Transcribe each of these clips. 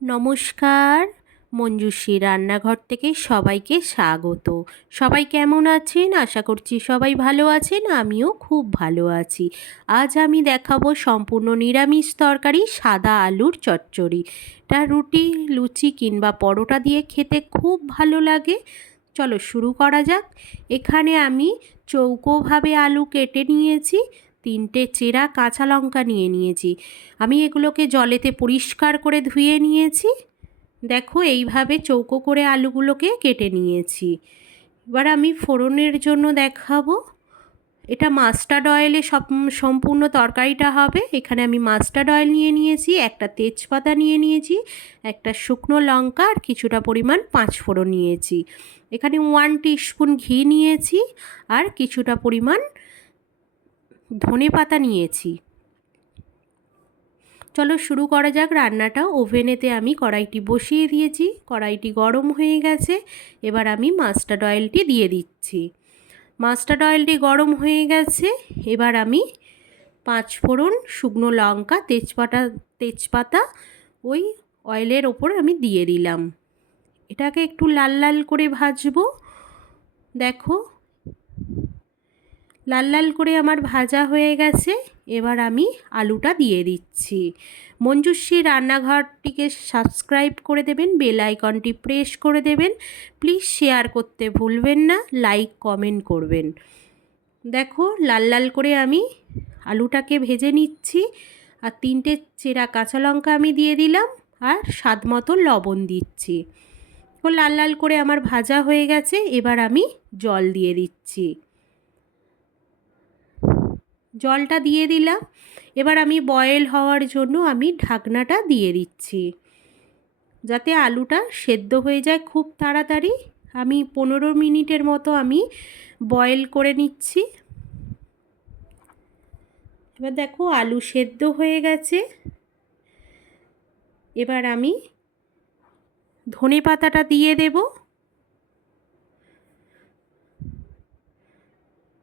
নমস্কার, মঞ্জুশ্রী রান্নাঘর থেকে সবাইকে স্বাগত। সবাই কেমন আছেন? আশা করছি সবাই ভালো আছেন। আমিও খুব ভালো আছি। আজ আমি দেখাবো সম্পূর্ণ নিরামিষ তরকারি, সাদা আলুর চচ্চড়ি। এটা রুটি, লুচি কিংবা পরোটা দিয়ে খেতে খুব ভালো লাগে। চলো শুরু করা যাক। এখানে আমি চৌকোভাবে আলু কেটে নিয়েছি, 3টে চেরা কাঁচা লঙ্কা নিয়ে নিয়েছি। আমি এগুলোকে জলেতে পরিষ্কার করে ধুয়ে নিয়েছি। দেখো এইভাবে চৌকো করে আলুগুলোকে কেটে নিয়েছি। এবার আমি ফোড়নের জন্য দেখাবো। এটা মাস্টার্ড অয়েলে সম্পূর্ণ তরকারিটা হবে। এখানে আমি মাস্টার্ড অয়েল নিয়ে নিয়েছি, একটা তেজপাতা নিয়ে নিয়েছি, একটা শুকনো লঙ্কা আর কিছুটা পরিমাণ পাঁচফোড়ন নিয়েছি। এখানে 1 টিস্পুন ঘি নিয়েছি আর কিছুটা পরিমাণ ধনেপাতা নিয়েছি। চলো শুরু করা যাক রান্নাটা। ওভেনেতে আমি কড়াইটি বসিয়ে দিয়েছি, কড়াইটি গরম হয়ে গেছে। এবার আমি মাস্টার্ড অয়েলটি দিয়ে দিচ্ছি। মাস্টার্ড অয়েলটি গরম হয়ে গেছে। এবার আমি পাঁচফোড়ন, শুকনো লঙ্কা, তেজপাতা ওই অয়েলের ওপর আমি দিয়ে দিলাম। এটাকে একটু লাল লাল করে ভাজবো। দেখো লাল লাল করে আমার ভাজা হয়ে গেছে। এবার আমি আলুটা দিয়ে দিচ্ছি। মঞ্জুশ্রী রান্নাঘরটিকে সাবস্ক্রাইব করে দেবেন, বেল আইকনটি প্রেস করে দেবেন। প্লিজ শেয়ার করতে ভুলবেন না, লাইক কমেন্ট করবেন। দেখো লাল লাল করে আমি আলুটাকে ভেজে নিচ্ছি। আর 3টে চেরা কাঁচা লঙ্কা আমি দিয়ে দিলাম আর স্বাদ মতো লবণ দিচ্ছি। তো লাল লাল করে আমার ভাজা হয়ে গেছে। এবার আমি জল দিয়ে দিচ্ছি। জলটা দিয়ে দিলাম। এবার আমি বয়েল হওয়ার জন্য আমি ঢাকনাটা দিয়ে দিচ্ছি, যাতে আলুটা সেদ্ধ হয়ে যায় খুব তাড়াতাড়ি। আমি 15 মিনিটের মতো আমি বয়েল করে নিচ্ছি। এবার দেখো আলু সেদ্ধ হয়ে গেছে। এবার আমি ধনেপাতাটা দিয়ে দেব।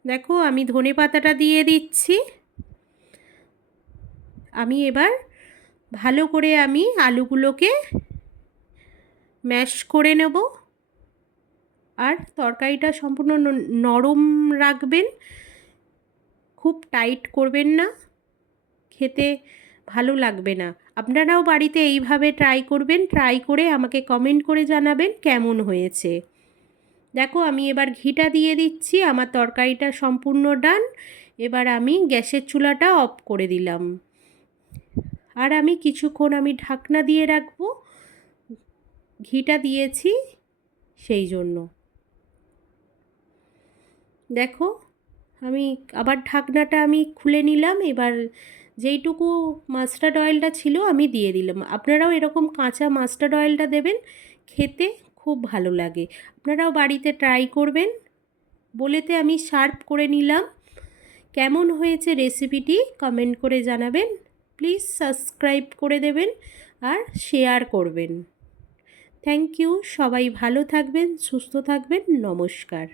দেখো আমি ধনেপাতাটা দিয়ে দিচ্ছি। আমি এবার ভালো করে আমি আলুগুলোকে ম্যাশ করে নেব। আর তরকারিটা সম্পূর্ণ নরম রাখবেন, খুব টাইট করবেন না, খেতে ভালো লাগবে না। আপনারাও বাড়িতে এইভাবে ট্রাই করবেন, ট্রাই করে আমাকে কমেন্ট করে জানাবেন কেমন হয়েছে। দেখো আমি এবার ঘিটা দিয়ে দিচ্ছি। আমার তরকারিটা সম্পূর্ণ ডান। এবার আমি গ্যাসের চুলাটা অফ করে দিলাম। আর আমি কিছুক্ষণ ঢাকনা দিয়ে রাখবো, ঘিটা দিয়েছি সেই জন্য। দেখো আমি আবার ঢাকনাটা খুলে নিলাম। এবার যেইটুকু মাস্টার্ড অয়েলটা ছিল আমি দিয়ে দিলাম। আপনারাও এরকম কাঁচা মাস্টার্ড অয়েলটা দেবেন, খেতে খুব ভালো লাগে। আপনারাও বাড়িতে ট্রাই করবেন। বলেতে আমি সার্ভ করে নিলাম। কেমন হয়েছে রেসিপিটি কমেন্ট করে জানাবেন। প্লিজ সাবস্ক্রাইব করে দেবেন আর শেয়ার করবেন। Thank you. সবাই ভালো থাকবেন, সুস্থ থাকবেন। নমস্কার।